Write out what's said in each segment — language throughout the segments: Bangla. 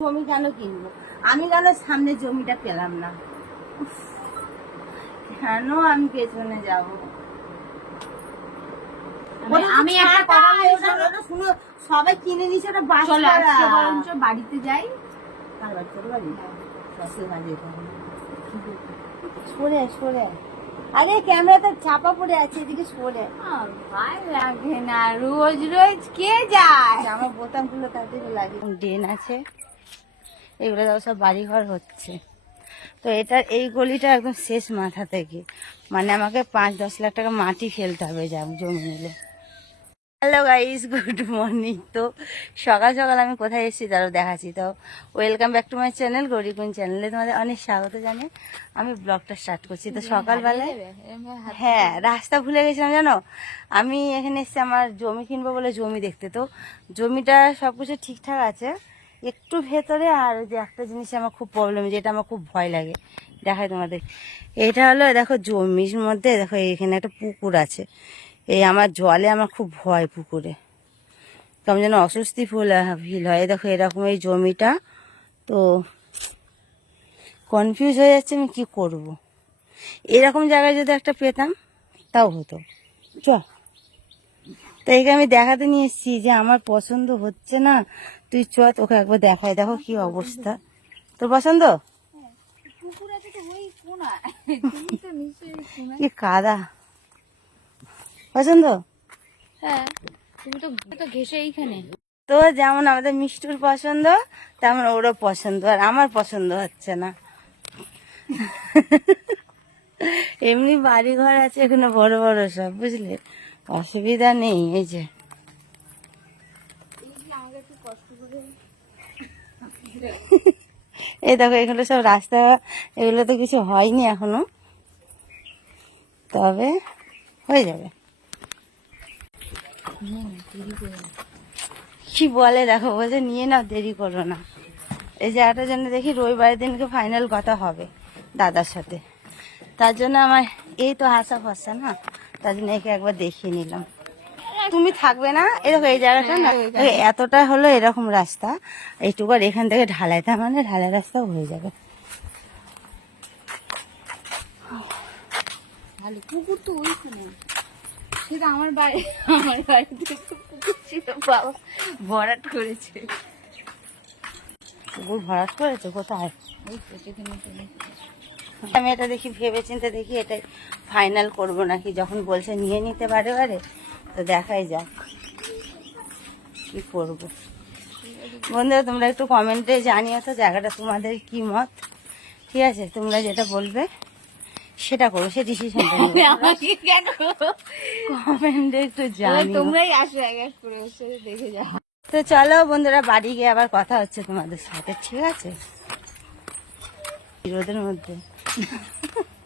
জমি কেন কিনবো? আমি কেন সামনে জমিটা পেলাম না? কেন আমি পেছনে যাব? আমি- আমি একটা কথা শুনো সবাই কিনে নিছে ওটা বরঞ্চ বাড়িতে যাই। এটা। সরে সরে। আরে ক্যামেরাটা চাপা পড়ে আছে এদিকে সরে। ভালো লাগে না রোজ রোজ কে যায়? আমার বোতামগুলো তাতে লাগে ড্রেন আছে। এগুলো তো সব বাড়ি ঘর হচ্ছে। তো এটা এই গলিটা একদম শেষ মাথা থেকে। মানে আমাকে পাঁচ দশ লাখ টাকা মাটি ফেলতে হবে যা জমি নিলে। হ্যালো গাইস গুড মর্নিং তো সকাল সকাল আমি কোথায় এসেছি তারও দেখাচ্ছি। তো welcome back to my channel গরিকুন চ্যানেলে তোমাদের অনেক স্বাগত জানিয়ে আমি ব্লগটা স্টার্ট করছি। তো সকালবেলায় হ্যাঁ রাস্তা ভুলে গেছিলাম জানো? আমি এখানে এসেছি আমার জমি কিনবো বলে জমি দেখতে। তো জমিটা সব কিছু ঠিকঠাক আছে। একটু ভেতরে আর ওই যে একটা জিনিস আমার খুব প্রবলেম যেটা আমার খুব ভয় লাগে। দেখাই তোমাদের। এটা হলো, দেখো, জমির মধ্যে, দেখো, এখানে একটা পুকুর আছে। এই আমার জলে আমার খুব ভয় পুকুরে। কেমন যেন অস্বস্তি ফুল ফিল হয়। দেখো, এরকম এই জমিটা। তো কনফিউজ হয়ে যাচ্ছে, আমি কি করব। এরকম জায়গায় যদি একটা পেতাম, তাও হতো। চ তো একে আমি দেখাতে নিয়ে এসেছি যে আমার পছন্দ হচ্ছে না। তুই চ, তোকে একবার দেখাই, দেখো কি অবস্থা। তোর পছন্দ কি কাদা। পছন্দ তো যেমন আমাদের মিষ্টুর পছন্দ, তেমন ওরও পছন্দ, আর আমার পছন্দ হচ্ছে না। এমনি বাড়ি ঘর আছে, এখানে বড় বড় সব, বুঝলে? অসুবিধা নেই, এই যে। এই দেখো, এগুলো সব রাস্তা, এগুলো তো কিছু হয়নি এখনও। তবে হয়ে যাবে। কি বলে দেখো, বলছে নিয়ে নাও, দেরি করো না। এই জায়গাটার জন্য দেখি রবিবারের দিনকে ফাইনাল কথা হবে দাদার সাথে। তার জন্য আমার এই তো হাসা ফসা না? তার জন্য একে একবার দেখিয়ে নিলাম। তুমি থাকবে না? এরকম এই জায়গাটা না এতটা হলো এরকম রাস্তা। এইটুকু আর এখান থেকে ঢালাই তার মানে ঢালাই রাস্তাও হয়ে যাবে। ভালো তো ওইখানে। সেটা আমার বাড়ি আমার বাড়িতে তো ছিল বাবা ভরাট করেছে। পুকুর ভরাট করেছে কোথায়? আমি এটা দেখি ভেবে চিন্তে দেখি এটাই ফাইনাল করব নাকি? যখন বলছে নিয়ে নিতে পারে পারে তো দেখাই যাক কি করব। বন্ধুরা তোমরা একটু কমেন্টে জানিও তো জায়গাটা তোমাদের কি মত। ঠিক আছে তোমরা যেটা বলবে সেটা করো সে ডিসিশনটা কমেন্টে একটু জানিও। তোমরাই আসো এক করে দেখে যাও। তো চলো বন্ধুরা বাড়ি গিয়ে আবার কথা হচ্ছে তোমাদের সাথে ঠিক আছে? রোদের মধ্যে।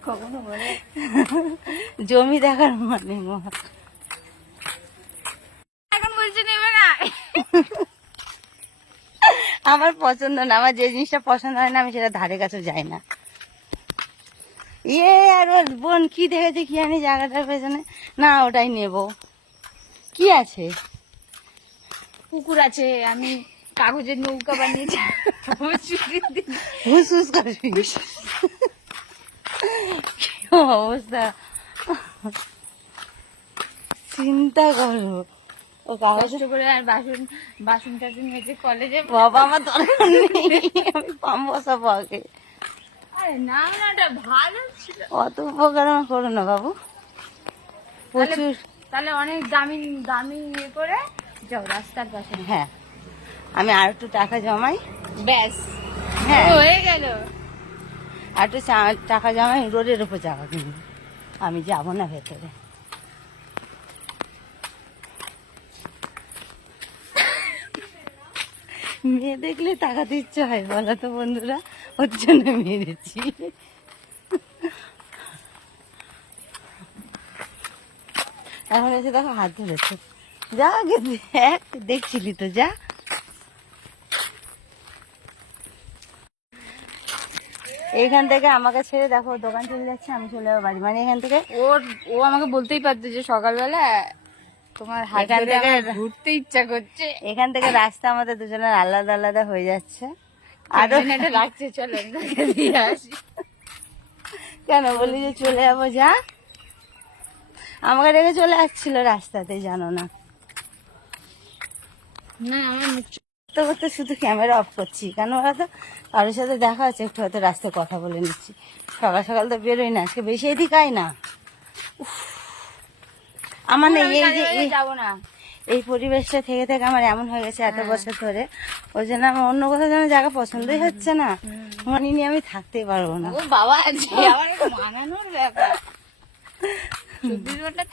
কখনো বলে। জমি দেখার মানে মহা এখন বলছে নেবে না আমার পছন্দ না, আমার যে জিনিসটা পছন্দ হয় না, আমি সেটা ধারে কাছে যাই না। ইয়ে আর ওর বোন কি দেখেছে কি জানি জায়গাটার পেছনে? না, ওটাই নেব। কি আছে? কুকুর আছে, আমি কাগজের নৌকা বানিয়েছি। অবস্থা? চিন্তা করো। ও কাগজ কষ্ট করে আর বাসন বাসন টাসন মেজে কলেজে বাবা আমার দরকার নেই। আমি পাম বসাবো আগে আরে না না ভালো ছিল। অত উপকার আমার করো না বাবু। প্রচুর। তাহলে অনেক দামি দামি ইয়ে করে যাও রাস্তার পাশে। হ্যাঁ। আমি আর একটু টাকা জমাই। ব্যাস। হ্যাঁ। হয়ে গেল। আর একটু টাকা জমাই রোডের উপর যাওয়া কিনবো আমি যাব না ভেতরে। মেয়ে দেখলে টাকা দিচ্ছে হয় বলো তো বন্ধুরা। ওর জন্য মেরেছি এখন এসে দেখো হাত ধরেছে। যা দেখ, দেখছিলি তো, যা। এখান থেকে আমাকে ছেড়ে দেখো, দোকান চলে যাচ্ছে, আমি চলে যাব বাড়ি। মানে এখান থেকে ওর ও আমাকে বলতেই পারতো যে সকালবেলা তোমার হাত থেকে- ঘুরতে ইচ্ছা করছে। এখান থেকে রাস্তা আমাদের দুজনের আলাদা আলাদা হয়ে যাচ্ছে। আরও লাগছে চলো দিয়ে আসি। কেন বলি যে চলে যাব যা? আমাকে রেখে চলে আসছিল রাস্তাতে জানো না। না মুখ করতে শুধু ক্যামেরা অফ করছি। কেন ওরা তো? কারোর সাথে দেখা হচ্ছে একটু হয়তো রাস্তায় কথা বলে নিচ্ছি। সকাল সকাল তো বেরোই না আজকে বেশি এদিক আয় না। উফ। আমার না এই যে যাব না। এই পরিবেশটা থেকে থেকে আমার এমন হয়ে গেছে এত হ্যাঁ। বছর ধরে। ওই জন্য আমার অন্য কোথাও যেন জায়গা পছন্দই হচ্ছে না। মনে নিয়ে আমি থাকতেই পারব না। বাবা মানানোর ব্যাপার।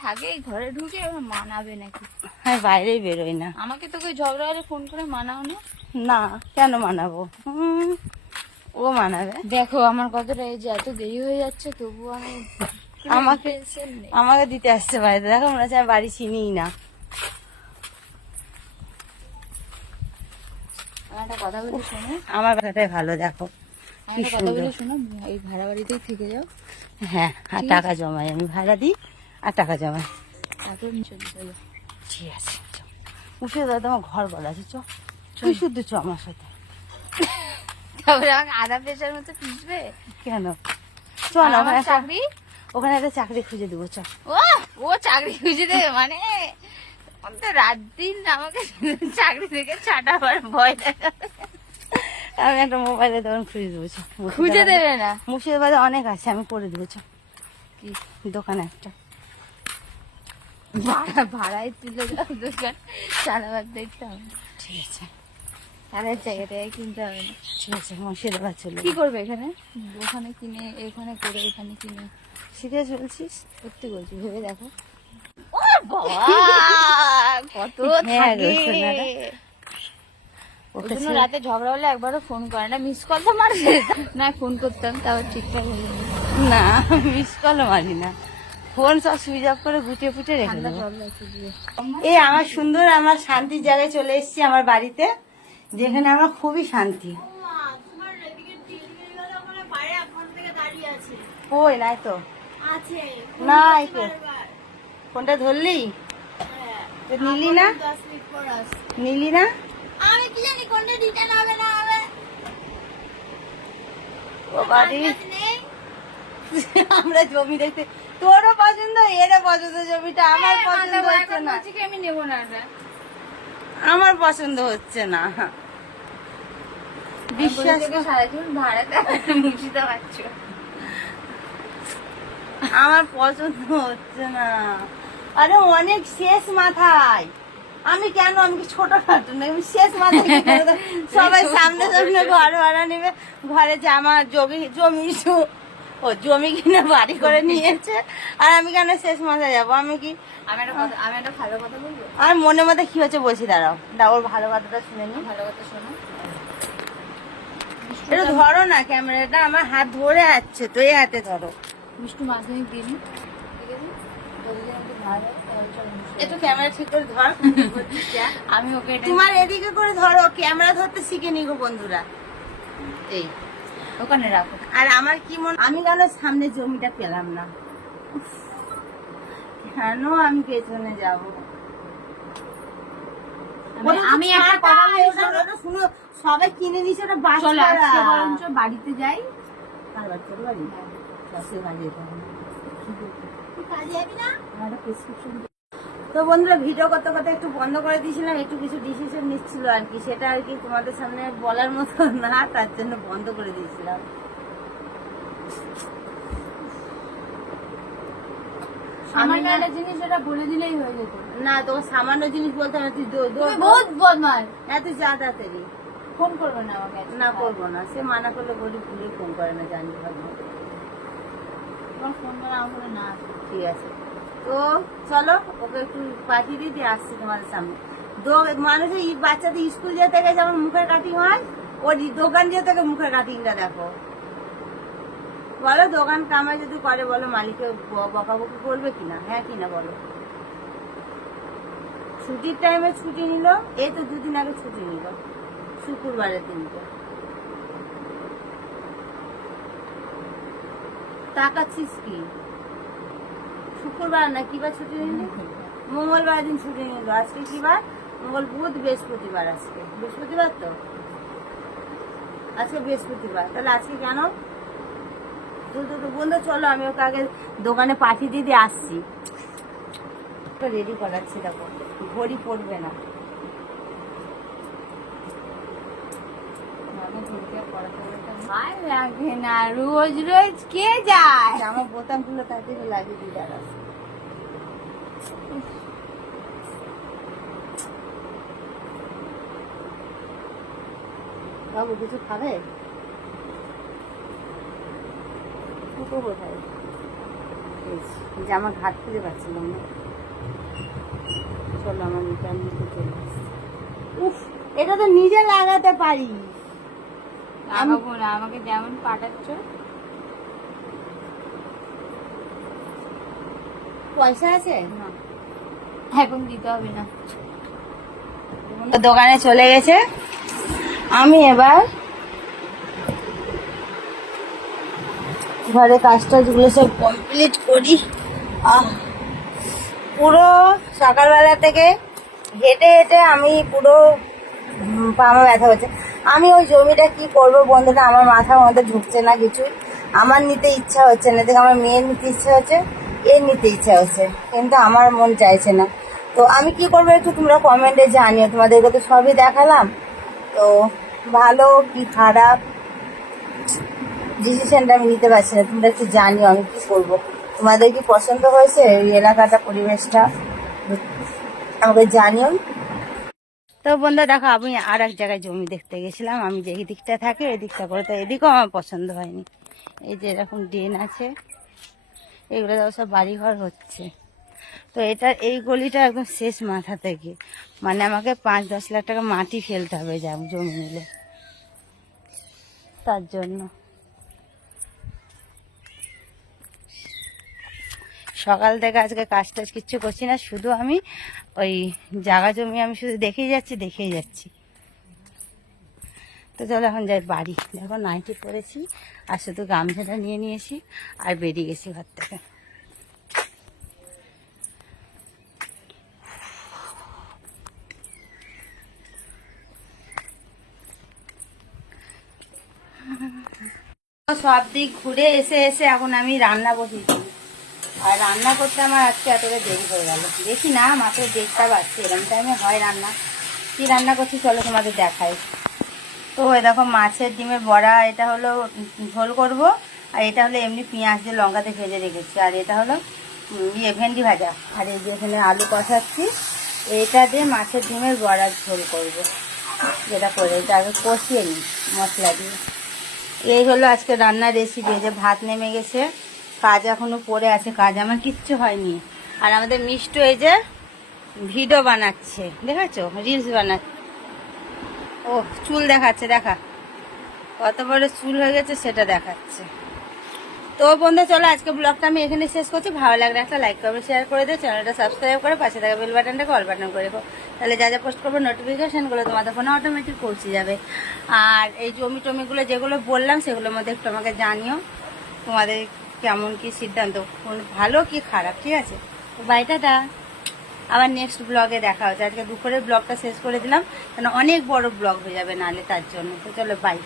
থাকে ঘরে ঢুকে মানাবে নাকি? আমি বাইরেই বেরোই না। আমাকে তোকে ঝগড়া হলে ফোন করে মানাও না? না কেন মানাবো? ও মানাবে। দেখো আমার কতটা এই যে এত দেরি হয়ে যাচ্ছে তবুও আমি আমাকে আমাকে দিতে আসছে বাড়িতে দেখো মনে হচ্ছে আমি বাড়ি চিনিই না। আমার কথাটাই ভালো দেখো। কি সুন্দর। এই ভাড়া বাড়িতেই থেকে যাও। হ্যাঁ আর টাকা জমাই। আমি ভাড়া দিই আর টাকা জমাই। তারপর ঠিক আছে। উঠে দাদা ঘর বলা আছে চ তুই শুদ্ধ চ আমার সাথে। তারপরে আমাকে পেশার মতো পিসবে? কেন? চ না আমার চাকরি? ওখানে একটা চাকরি খুঁজে দেবো চ ও ও চাকরি খুঁজে দেবে মানে? রাত দিন আমাকে চাকরি থেকে ছাটাবার ভয় আমি একটা মোবাইলে তখন খুঁজে দেবো খুঁজে দেবে না? মুর্শিদাবাদে অনেক আছে আমি করে দেবো চ কি? দোকানে একটা। ভাড়া ভাড়ায় তুলে দাও দোকান চালাবার দেখতে হবে। ঠিক আছে। তাদের জায়গা থেকে কিনতে হবে না। ঠিক আছে মুর্শিদাবাদ চলে কি করবে এখানে? ওখানে কিনে এখানে করে এখানে কিনে। শিখে চলছিস? সত্যি বলছি ভেবে দেখো। কত ওকে রাতে ঝগড়া হলে একবারও ফোন করে না মিস কল তো মারবে। না ফোন করতাম তাও ঠিকঠাক না। মিস কলও মারি না। ফোন সব সুইচ অফ করে গুটিয়ে ফুটে রেখে এই আমার সুন্দর আমার শান্তির জায়গায় চলে এসেছি আমার বাড়িতে যেখানে আমার খুবই শান্তি। ওই নাই তো। নাই তো। ফোনটা ধরলি? নিলি না? নিলি না? আমি কি জানি কোনটা দিতে হবে না হবে। ও বাড়ি আমরা জমি দেখতে তোরও পছন্দ এরও পছন্দ জমিটা। আমার পছন্দ হচ্ছে না। আমি নেব না আমার পছন্দ হচ্ছে না। বিশ্বাস ভাড়াতে মুছিতে পারছ আমার পছন্দ হচ্ছে না। আরে অনেক শেষ মাথায়। আমি কেন? আমি কি ছোট খাটো না আমি শেষ মাথায়? সবাই সামনে সামনে ঘর ভাড়া নেবে। ঘরে জামা জমি জমি ও জমি কিনে বাড়ি করে নিয়েছে। আর আমি কেন শেষ মাথায় যাব? আমি কি আমি একটা আমি একটা ভালো কথা বলব? আমার মনে মধ্যে কি হচ্ছে বলছি দাঁড়াও। দা ওর ভালো কথাটা শুনে নি। ভালো কথা শোনো। এটা ধরো না ক্যামেরাটা আমার হাত ধরে আছে তো এই হাতে ধরো। মিষ্টি মাধ্যমিক দিন ক্যামেরা ঠিক করে ধর। আমি ওকে তোমার এদিকে করে ধরো ক্যামেরা ধরতে শিখে নি গো বন্ধুরা। এই। ওখানে রাখো। আর আমার কি মন আমি কেন সামনে জমিটা পেলাম না? কেন আমি পেছনে যাব? আমি- আমি একটা কথা শুনো। সবাই কিনে নিছে ওটা বাড়িতে যাই। বাড়ি? বাড়ি? তো বন্ধুরা ভিডিও করতে করতে একটু বন্ধ করে দিয়েছিলাম একটু কিছু ডিসিশন নিচ্ছিল আর কি। সেটা আর কি তোমাদের সামনে বলার মতো না তার জন্য বন্ধ করে দিয়েছিলাম। সামান্য জিনিস এটা বলে দিলেই হয়ে যেত। না তোমার সামান্য জিনিস বলতে হবে তুই বহুত বদমাস এত যা তাড়াতাড়ি। ফোন করবে না আমাকে। না করব না। সে মানা করলে বলি ভুলে ফোন করে না জানি ভাবো। চলো, ওকে একটু পাঠিয়ে দিয়ে দিয়ে আসছি তোমাদের সামনে। বাচ্চাদের স্কুল যেমন মুখের দোকান মুখের দেখো। বলো, দোকান কামাই যদি করে, বলো মালিকে ব- বকাবকি করবে কিনা? হ্যাঁ কিনা বলো। ছুটির টাইমে ছুটি নিল, এই তো দুদিন আগে ছুটি নিল। শুক্রবারের দিনকে তাকাচ্ছিস কি? শুক্রবার না কিবার ছুটি নিলি? মঙ্গলবার। দিন ছুটি নিল। আজকে কি বার? মঙ্গল বুধ বৃহস্পতিবার আজকে। বৃহস্পতিবার তো? আজকে বৃহস্পতিবার। তাহলে আজকে কেন? তো তো বন্ধু চলো আমি ওকে আগে দোকানে পাঠিয়ে দিয়ে দিয়ে আসছি। রেডি করাচ্ছি দেখো। ঘড়ি পড়বে না নাহলে ঘড়িটা পরাতে লাগে না, রোজ রোজ কে যায়? জামা বোতাম তাড়াতাড়ি লাগিয়ে দিই দাঁড়া বাবু, কিছু খাবে? কোথায় ঘাট খুলে পাচ্ছিলাম না চলো, আমার মিটার চলে। উফ, এটা তো নিজে লাগাতে পারি। লাগাবো না আমাকে যেমন পাঠাচ্ছ। পয়সা আছে? না। এখন দিতে হবে না। দোকানে চলে গেছে। আমি এবার ঘরে কাজ টাজগুলো সব কমপ্লিট করি। পুরো সকালবেলা থেকে হেঁটে হেঁটে আমি পুরো পা আমার ব্যথা হচ্ছে। আমি ওই জমিটা কি করব বন্ধুটা আমার মাথার মধ্যে ঢুকছে না কিছু। আমার নিতে ইচ্ছা হচ্ছে না। দেখে আমার মেয়ের নিতে ইচ্ছা হচ্ছে, এর নিতে ইচ্ছা হচ্ছে। কিন্তু আমার মন চাইছে না। তো আমি কি করব একটু তোমরা কমেন্টে জানিও। তোমাদেরকে তো সবই দেখালাম। তো ভালো কি খারাপ ডিসিশনটা আমি নিতে পারছি না। তোমরা একটু জানিও আমি কি করব। তোমাদের কি পছন্দ হয়েছে এই এলাকাটা, পরিবেশটা? আমাকে জানিও। তো বন্ধু দেখো, আমি আর এক জায়গায় জমি দেখতে গেছিলাম। আমি যে দিকটা থাকি এই দিকটা করে তো এদিকেও আমার পছন্দ হয়নি। এই যে এরকম ড্রেন আছে, এগুলো তো সব বাড়িঘর হচ্ছে। তো এটা, এই গলিটা একদম শেষ মাথা থেকে। মানে আমাকে পাঁচ, দশ লাখ টাকা মাটি ফেলতে হবে যা জমি নিলে। তার জন্য। সকাল থেকে আজকে কাজ টাজ কিচ্ছু করছি না, শুধু আমি ওই জায়গা জমি আমি শুধু দেখেই যাচ্ছি দেখেই যাচ্ছি। তো চলো এখন যাই বাড়ি। দেখো নাইটি পরেছি, আর শুধু গামছাটা নিয়ে নিয়েছি, আর বেরিয়ে গেছি ঘর থেকে। সব দিক ঘুরে এসে এসে এখন আমি রান্না বসেছি আর রান্না করতে আমার আজকে এতটা দেরি হয়ে গেল। দেখি না, মাত্র দেড়টা বাজছে এরকম টাইমে হয় রান্না। কি রান্না করছি চলো তোমাদের দেখাই। তো দেখো, মাছের ডিমের বড়া, এটা হলো ঝোল করব, আর এটা হলো এমনি পেঁয়াজ দিয়ে লঙ্কাতে ভেজে রেখেছি। আর এটা হলো ইয়ে ভেন্ডি ভাজা। আর এই যে এখানে আলু কষাচ্ছি, এটা দিয়ে মাছের ডিমের বড়ার ঝোল করব। যেটা করে এটা আগে কষিয়ে নিই মশলা দিয়ে। এই হলো আজকে রান্নার রেসিপি যে ভাত নেমে গেছে। কাজ এখনও পড়ে আছে, কাজ আমার কিচ্ছু হয়নি। আর আমাদের মিষ্টু এই যে ভিডিও বানাচ্ছে দেখাচ্ছো রিলস বানাচ্ছে ও, চুল দেখাচ্ছে, দেখা। কত বড় চুল হয়ে গেছে, সেটা দেখাচ্ছে। তো বন্ধু চলো আজকে ব্লগটা আমি এখানে শেষ করছি। ভালো লাগলে একটা লাইক করবে শেয়ার করে দিও চ্যানেলটা সাবস্ক্রাইব করে পাশে থাকা বেল বাটনটাকে অল বাটন করে রেখো। তাহলে যা যা পোস্ট করব নোটিফিকেশানগুলো তোমাদের ফোনে অটোমেটিক পৌঁছে যাবে। আর এই জমি টমিগুলো যেগুলো বললাম, সেগুলোর মধ্যে একটু আমাকে জানিও। তোমাদের কেমন কি সিদ্ধান্ত? কোন ভালো কি খারাপ, ঠিক আছে? তো দাদা। আবার নেক্সট ব্লগে দেখা হচ্ছে। আজকে দুপুরের ব্লগটা শেষ করে দিলাম। কেন অনেক বড় ব্লগ হয়ে যাবে নাহলে তার জন্য। তো চলো বাই